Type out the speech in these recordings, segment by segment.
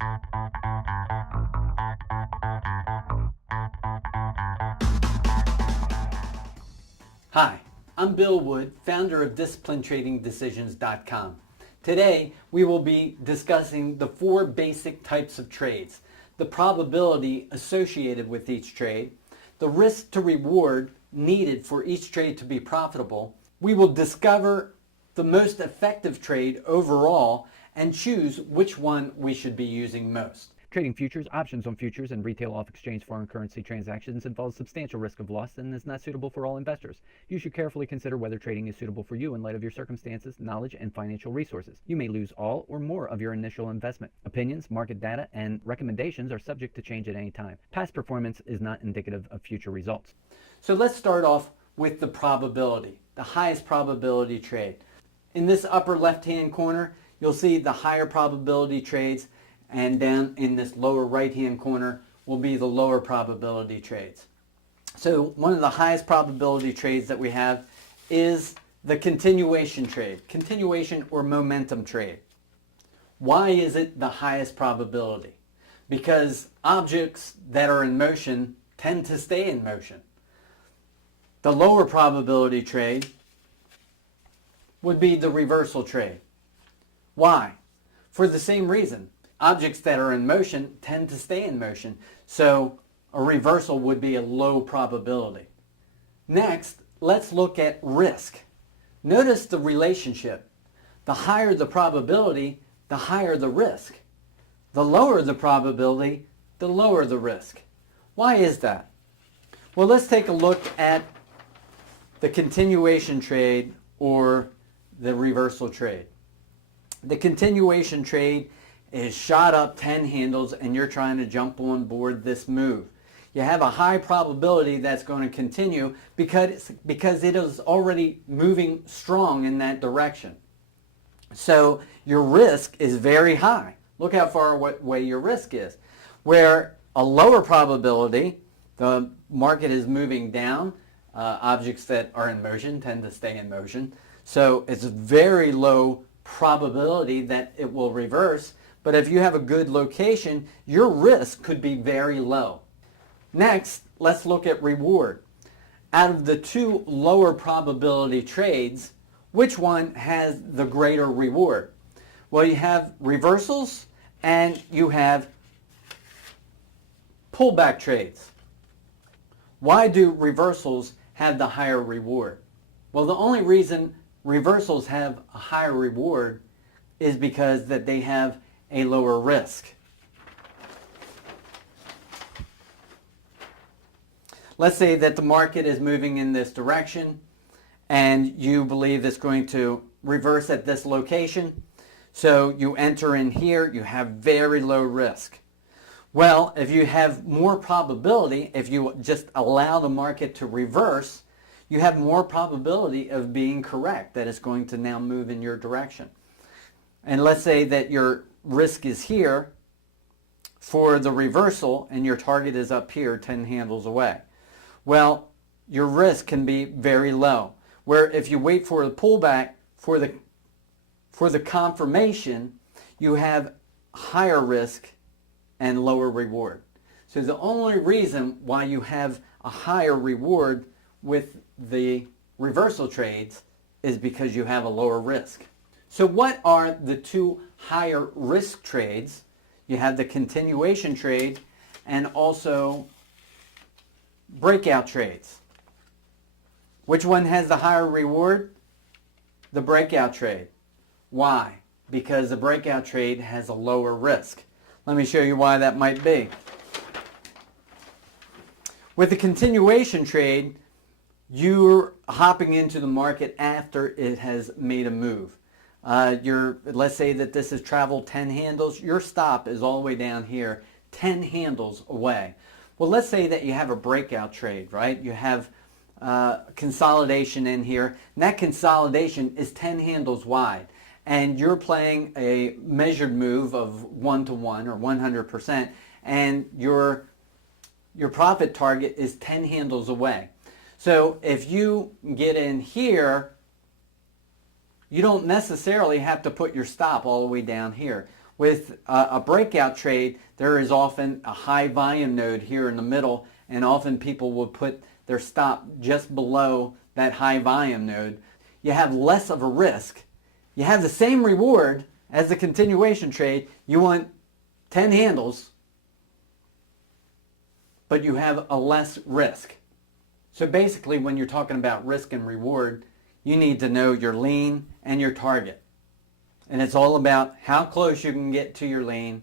Hi, I'm Bill Wood, founder of DisciplinedTradingDecisions.com. Today, we will be discussing the 4 basic types of trades, the probability associated with each trade, the risk to reward needed for each trade to be profitable. We will discover the most effective trade overall and choose which one we should be using most. Trading futures, options on futures, and retail off-exchange foreign currency transactions involves substantial risk of loss and is not suitable for all investors. You should carefully consider whether trading is suitable for you in light of your circumstances, knowledge, and financial resources. You may lose all or more of your initial investment. Opinions, market data, and recommendations are subject to change at any time. Past performance is not indicative of future results. So let's start off with the probability, the highest probability trade. In this upper left-hand corner, you'll see the higher probability trades, and down in this lower right-hand corner will be the lower probability trades. So one of the highest probability trades that we have is the continuation trade, continuation or momentum trade. Why is it the highest probability? Because objects that are in motion tend to stay in motion. The lower probability trade would be the reversal trade. Why? For the same reason. Objects that are in motion tend to stay in motion, so a reversal would be a low probability. Next, let's look at risk. Notice the relationship. The higher the probability, the higher the risk. The lower the probability, the lower the risk. Why is that? Well, let's take a look at the continuation trade or the reversal trade. The continuation trade is shot up 10 handles and you're trying to jump on board this move. You have a high probability that's going to continue because it is already moving strong in that direction. So your risk is very high. Look how far away your risk is. Where a lower probability, the market is moving down, objects that are in motion tend to stay in motion. So it's very low probability that it will reverse. But if you have a good location, your risk could be very low. Next, let's look at reward. Out of the 2 lower probability trades, which one has the greater reward? Well, you have reversals and you have pullback trades. Why do reversals have the higher reward? Well, the only reason reversals have a higher reward is because that they have a lower risk. Let's say that the market is moving in this direction and you believe it's going to reverse at this location. So you enter in here, you have very low risk. Well, if you have more probability, if you just allow the market to reverse, you have more probability of being correct, that it's going to now move in your direction. And let's say that your risk is here for the reversal and your target is up here 10 handles away. Well, your risk can be very low. Where if you wait for the pullback for the confirmation, you have higher risk and lower reward. So the only reason why you have a higher reward with the reversal trades is because you have a lower risk. So what are the 2 higher risk trades? You have the continuation trade and also breakout trades. Which one has the higher reward? The breakout trade. Why? Because the breakout trade has a lower risk. Let me show you why that might be. With the continuation trade, you're hopping into the market after it has made a move. Let's say that this has traveled 10 handles. Your stop is all the way down here, 10 handles away. Well, let's say that you have a breakout trade, right? You have consolidation in here, and that consolidation is 10 handles wide. And you're playing a measured move of 1-to-1 or 100%, and your profit target is 10 handles away. So if you get in here, you don't necessarily have to put your stop all the way down here. With a breakout trade, there is often a high volume node here in the middle, and often people will put their stop just below that high volume node. You have less of a risk. You have the same reward as the continuation trade. You want 10 handles, but you have a less risk. So basically, when you're talking about risk and reward, you need to know your lean and your target. And it's all about how close you can get to your lean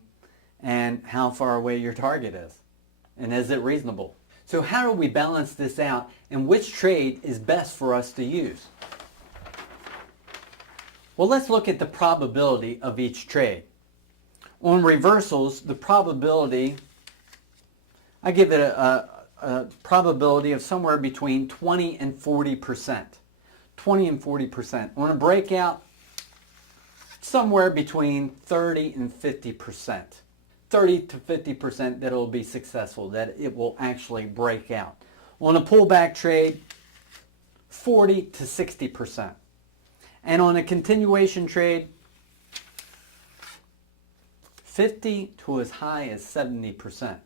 and how far away your target is. And is it reasonable? So how do we balance this out, and which trade is best for us to use? Well, let's look at the probability of each trade. On reversals, the probability, I give it a probability of somewhere between 20 and 40%. 20 and 40%. On a breakout, somewhere between 30 and 50%. 30 to 50% that it will be successful, that it will actually break out. On a pullback trade, 40 to 60%. And on a continuation trade, 50 to as high as 70%.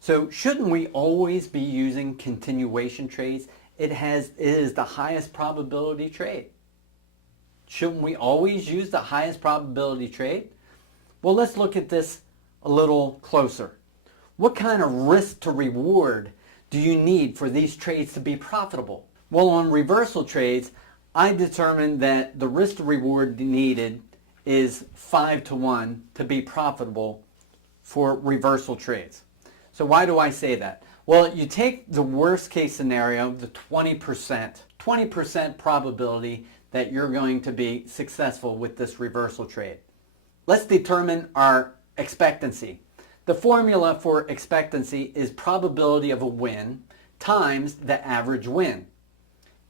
So shouldn't we always be using continuation trades? It is the highest probability trade. Shouldn't we always use the highest probability trade? Well, let's look at this a little closer. What kind of risk to reward do you need for these trades to be profitable? Well, on reversal trades, I determined that the risk to reward needed is 5 to 1 to be profitable for reversal trades. So why do I say that? Well, you take the worst case scenario, the 20% probability that you're going to be successful with this reversal trade. Let's determine our expectancy. The formula for expectancy is probability of a win times the average win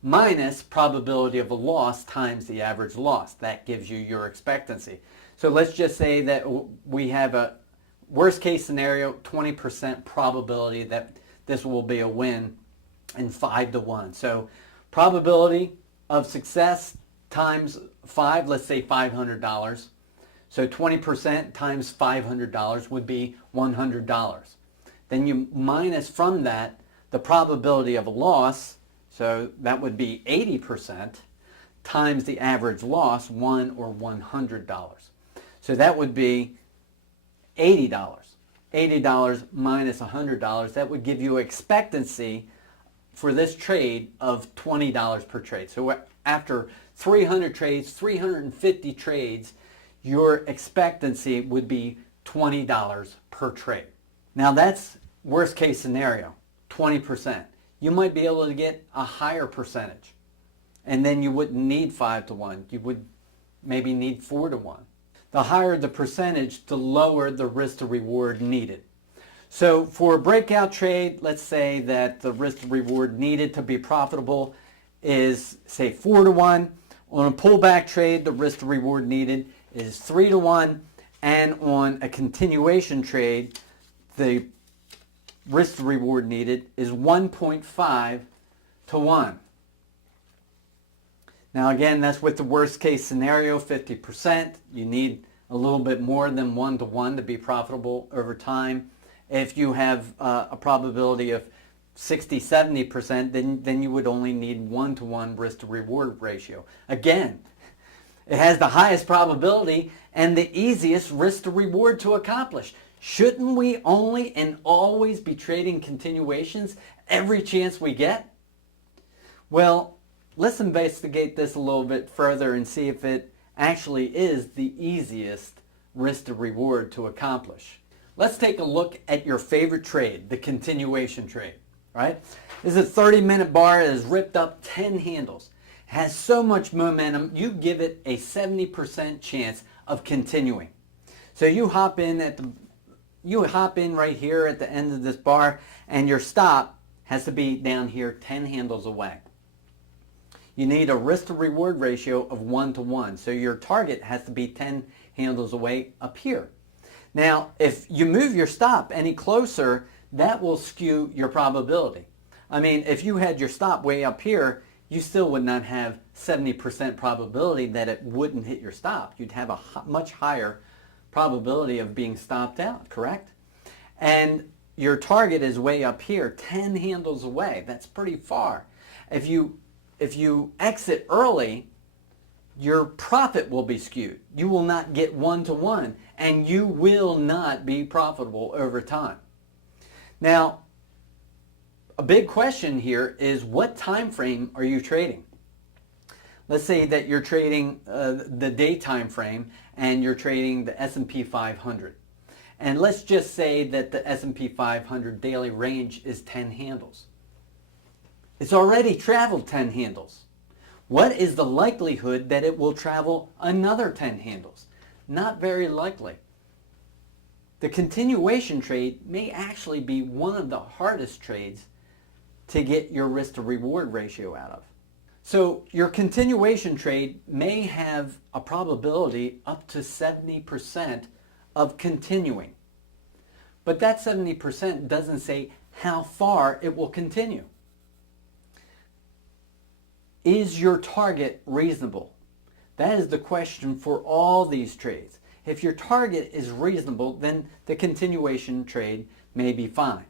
minus probability of a loss times the average loss. That gives you your expectancy. So let's just say that we have a worst case scenario, 20% probability that this will be a win and 5 to 1. So probability of success times 5, let's say $500. So 20% times $500 would be $100. Then you minus from that the probability of a loss, so that would be 80% times the average loss, $1 or $100. So that would be $80. $80 minus $100, that would give you expectancy for this trade of $20 per trade. So after 300 trades, 350 trades, your expectancy would be $20 per trade. Now that's worst case scenario, 20%. You might be able to get a higher percentage, and then you wouldn't need 5 to 1. You would maybe need 4 to 1. The higher the percentage, the lower the risk to reward needed. So for a breakout trade, let's say that the risk to reward needed to be profitable is, say, 4 to 1. On a pullback trade, the risk to reward needed is 3 to 1. And on a continuation trade, the risk to reward needed is 1.5 to 1. Now again, that's with the worst case scenario, 50%. You need a little bit more than 1 to 1 to be profitable over time. If you have a probability of 60, 70%, then you would only need 1 to 1 risk to reward ratio. Again, it has the highest probability and the easiest risk to reward to accomplish. Shouldn't we only and always be trading continuations every chance we get? Well, let's investigate this a little bit further and see if it actually is the easiest risk to reward to accomplish. Let's take a look at your favorite trade, the continuation trade, right? This is a 30-minute bar that has ripped up 10 handles. Has so much momentum, you give it a 70% chance of continuing. So you hop in right here at the end of this bar, and your stop has to be down here 10 handles away. You need a risk to reward ratio of 1 to 1. So your target has to be 10 handles away up here. Now, if you move your stop any closer, that will skew your probability. I mean, if you had your stop way up here, you still would not have 70% probability that it wouldn't hit your stop. You'd have a much higher probability of being stopped out, correct? And your target is way up here, 10 handles away. That's pretty far. If you exit early, your profit will be skewed. You will not get one-to-one, and you will not be profitable over time. Now, a big question here is, what time frame are you trading? Let's say that you're trading the day time frame and you're trading the S&P 500. And let's just say that the S&P 500 daily range is 10 handles. It's already traveled 10 handles. What is the likelihood that it will travel another 10 handles? Not very likely. The continuation trade may actually be one of the hardest trades to get your risk to reward ratio out of. So your continuation trade may have a probability up to 70% of continuing. But that 70% doesn't say how far it will continue. Is your target reasonable? That is the question for all these trades. If your target is reasonable, then the continuation trade may be fine.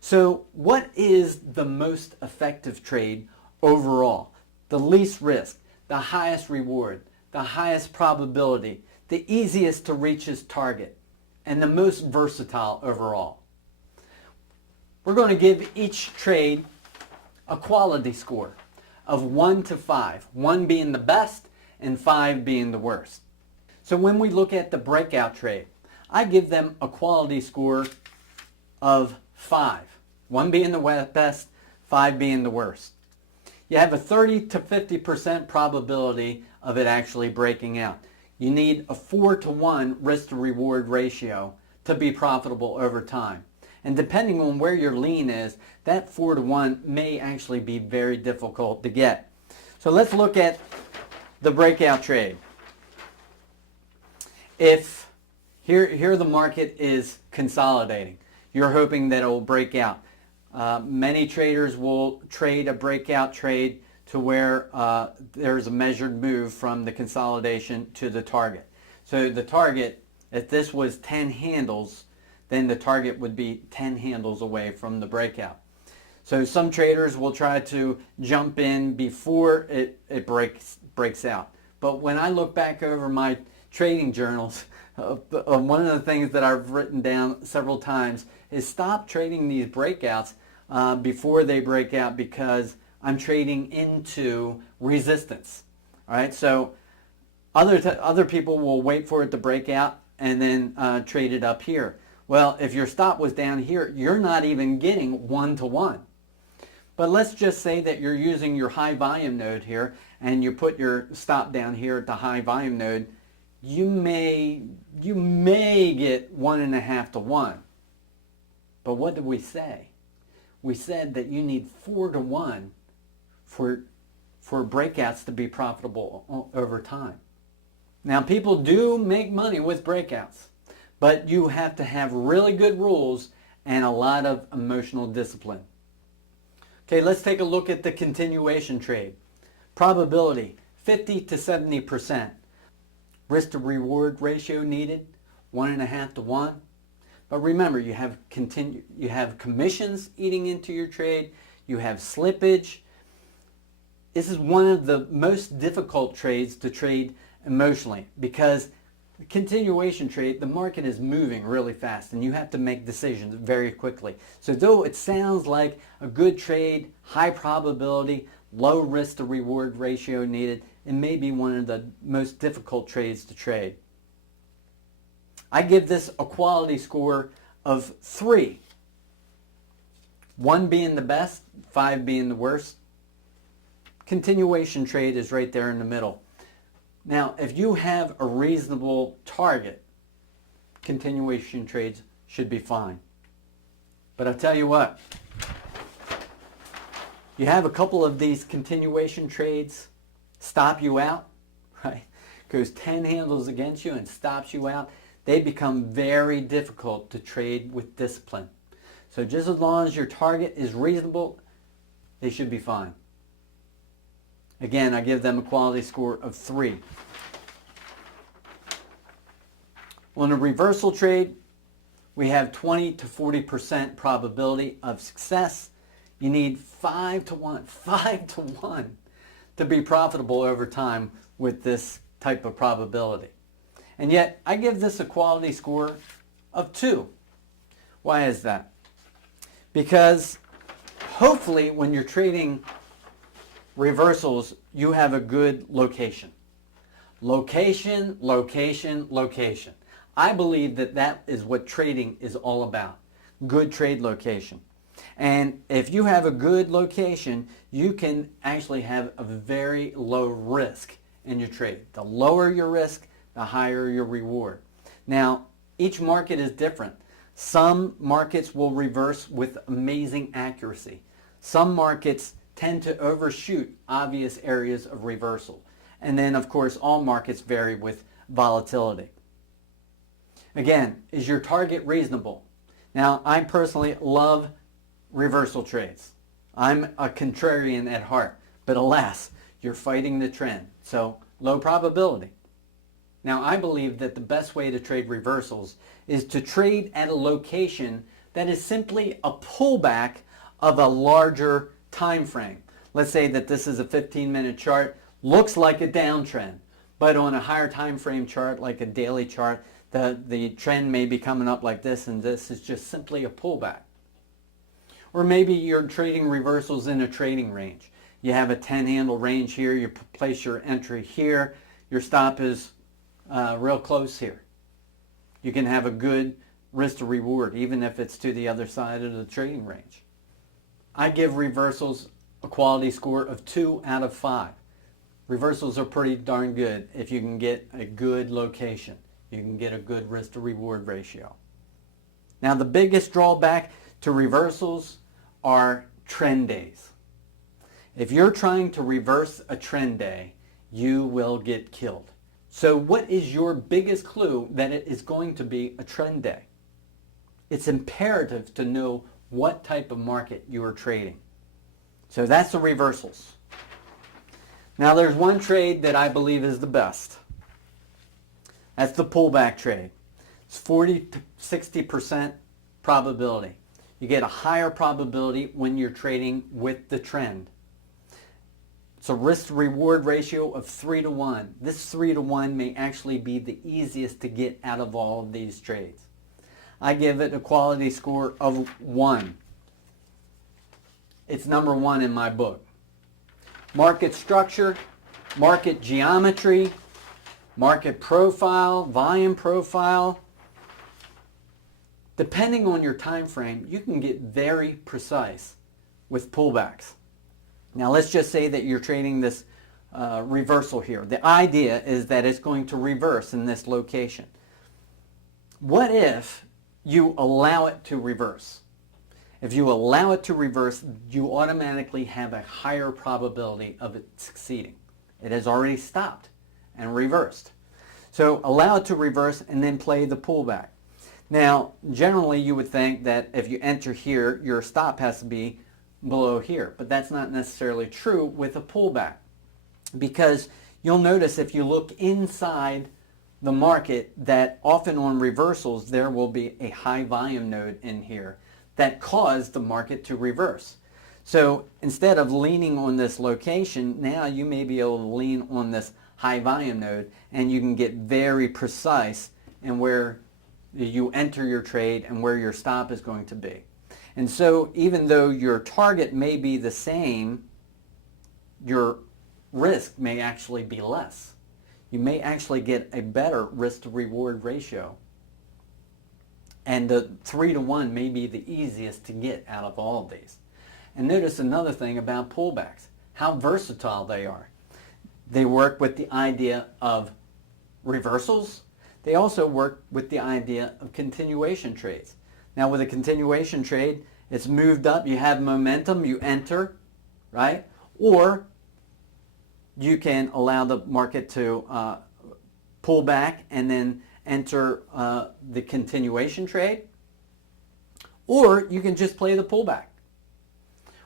So what is the most effective trade overall? The least risk, the highest reward, the highest probability, the easiest to reach its target, and the most versatile overall. We're going to give each trade a quality score of 1 to 5, 1 being the best and 5 being the worst. So when we look at the breakout trade, I give them a quality score of 5, 1 being the best, 5 being the worst. You have a 30 to 50% probability of it actually breaking out. You need a 4 to 1 risk to reward ratio to be profitable over time. And depending on where your lean is, that 4 to 1 may actually be very difficult to get. So let's look at the breakout trade. If here the market is consolidating, you're hoping that it will break out. Many traders will trade a breakout trade to where there's a measured move from the consolidation to the target. So the target, if this was 10 handles, then the target would be 10 handles away from the breakout. So some traders will try to jump in before it breaks out. But when I look back over my trading journals, one of the things that I've written down several times is stop trading these breakouts before they break out, because I'm trading into resistance. All right, so other people will wait for it to break out and then trade it up here. Well, if your stop was down here, you're not even getting 1 to 1. But let's just say that you're using your high volume node here and you put your stop down here at the high volume node. You may get 1.5 to 1. But what did we say? We said that you need 4 to 1 for breakouts to be profitable over time. Now, people do make money with breakouts, but you have to have really good rules and a lot of emotional discipline. Okay, let's take a look at the continuation trade. Probability, 50 to 70%. Risk to reward ratio needed, 1.5 to 1. But remember, you have commissions eating into your trade, you have slippage. This is one of the most difficult trades to trade emotionally, because the continuation trade, the market is moving really fast and you have to make decisions very quickly. So though it sounds like a good trade, high probability, low risk to reward ratio needed, it may be one of the most difficult trades to trade. I give this a quality score of 3. 1 being the best, 5 being the worst. Continuation trade is right there in the middle. Now, if you have a reasonable target, continuation trades should be fine. But I'll tell you what, you have a couple of these continuation trades stop you out, right? Goes 10 handles against you and stops you out. They become very difficult to trade with discipline. So just as long as your target is reasonable, they should be fine. Again, I give them a quality score of 3. On a reversal trade, we have 20 to 40% probability of success. You need 5 to 1 to be profitable over time with this type of probability. And yet, I give this a quality score of 2. Why is that? Because hopefully when you're trading reversals, you have a good location. Location, location, location. I believe that that is what trading is all about. Good trade location. And if you have a good location, you can actually have a very low risk in your trade. The lower your risk, the higher your reward. Now, each market is different. Some markets will reverse with amazing accuracy. Some markets tend to overshoot obvious areas of reversal. And then, of course, all markets vary with volatility. Again, is your target reasonable? Now, I personally love reversal trades. I'm a contrarian at heart, but alas, you're fighting the trend. So, low probability. Now, I believe that the best way to trade reversals is to trade at a location that is simply a pullback of a larger time frame. Let's say that this is a 15-minute chart, looks like a downtrend, but on a higher time frame chart, like a daily chart, the trend may be coming up like this, and this is just simply a pullback. Or maybe you're trading reversals in a trading range. You have a 10-handle range here, you place your entry here, your stop is real close here. You can have a good risk to reward, even if it's to the other side of the trading range. I give reversals a quality score of 2 out of 5. Reversals are pretty darn good if you can get a good location. You can get a good risk to reward ratio. Now, the biggest drawback to reversals are trend days. If you're trying to reverse a trend day, you will get killed. So what is your biggest clue that it is going to be a trend day? It's imperative to know what type of market you are trading. So that's the reversals. Now there's one trade that I believe is the best. That's the pullback trade. It's 40 to 60% probability. You get a higher probability when you're trading with the trend. It's a risk-to-reward ratio of 3 to 1. This 3 to 1 may actually be the easiest to get out of all of these trades. I give it a quality score of 1. It's number 1 in my book. Market structure, market geometry, market profile, volume profile. Depending on your time frame, you can get very precise with pullbacks. Now let's just say that you're trading this reversal here. The idea is that it's going to reverse in this location. What if you allow it to reverse? If you allow it to reverse, you automatically have a higher probability of it succeeding. It has already stopped and reversed. So allow it to reverse and then play the pullback. Now, generally you would think that if you enter here, your stop has to be below here, but that's not necessarily true with a pullback, because you'll notice if you look inside the market that often on reversals there will be a high volume node in here that caused the market to reverse. So instead of leaning on this location, now you may be able to lean on this high volume node, and you can get very precise in where you enter your trade and where your stop is going to be. And so even though your target may be the same, your risk may actually be less. You may actually get a better risk to reward ratio. And the 3 to 1 may be the easiest to get out of all of these. And notice another thing about pullbacks, how versatile they are. They work with the idea of reversals. They also work with the idea of continuation trades. Now with a continuation trade, it's moved up, you have momentum, you enter, right? Or you can allow the market to pull back and then enter the continuation trade. Or you can just play the pullback.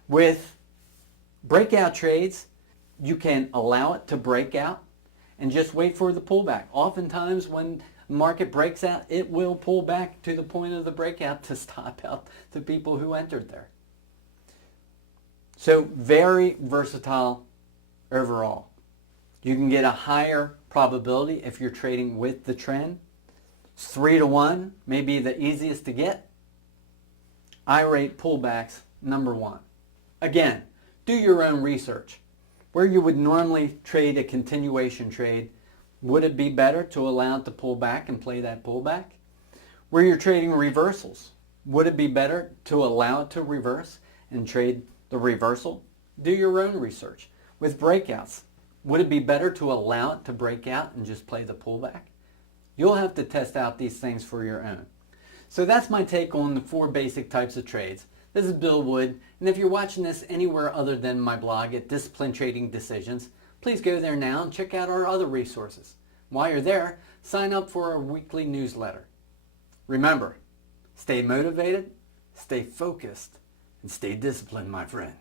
With breakout trades, You can allow it to break out and just wait for the pullback. Oftentimes when the market breaks out, it will pull back to the point of the breakout to stop out the people who entered there. So very versatile overall. You can get a higher probability if you're trading with the trend. 3-to-1 may be the easiest to get. I rate pullbacks number 1. Again, do your own research. Where you would normally trade a continuation trade, would it be better to allow it to pull back and play that pullback? Where you're trading reversals, would it be better to allow it to reverse and trade the reversal? Do your own research. With breakouts, would it be better to allow it to break out and just play the pullback? You'll have to test out these things for your own. So that's my take on the 4 basic types of trades. This is Bill Wood, and if you're watching this anywhere other than my blog at Discipline Trading Decisions, please go there now and check out our other resources. While you're there, sign up for our weekly newsletter. Remember, stay motivated, stay focused, and stay disciplined, my friend.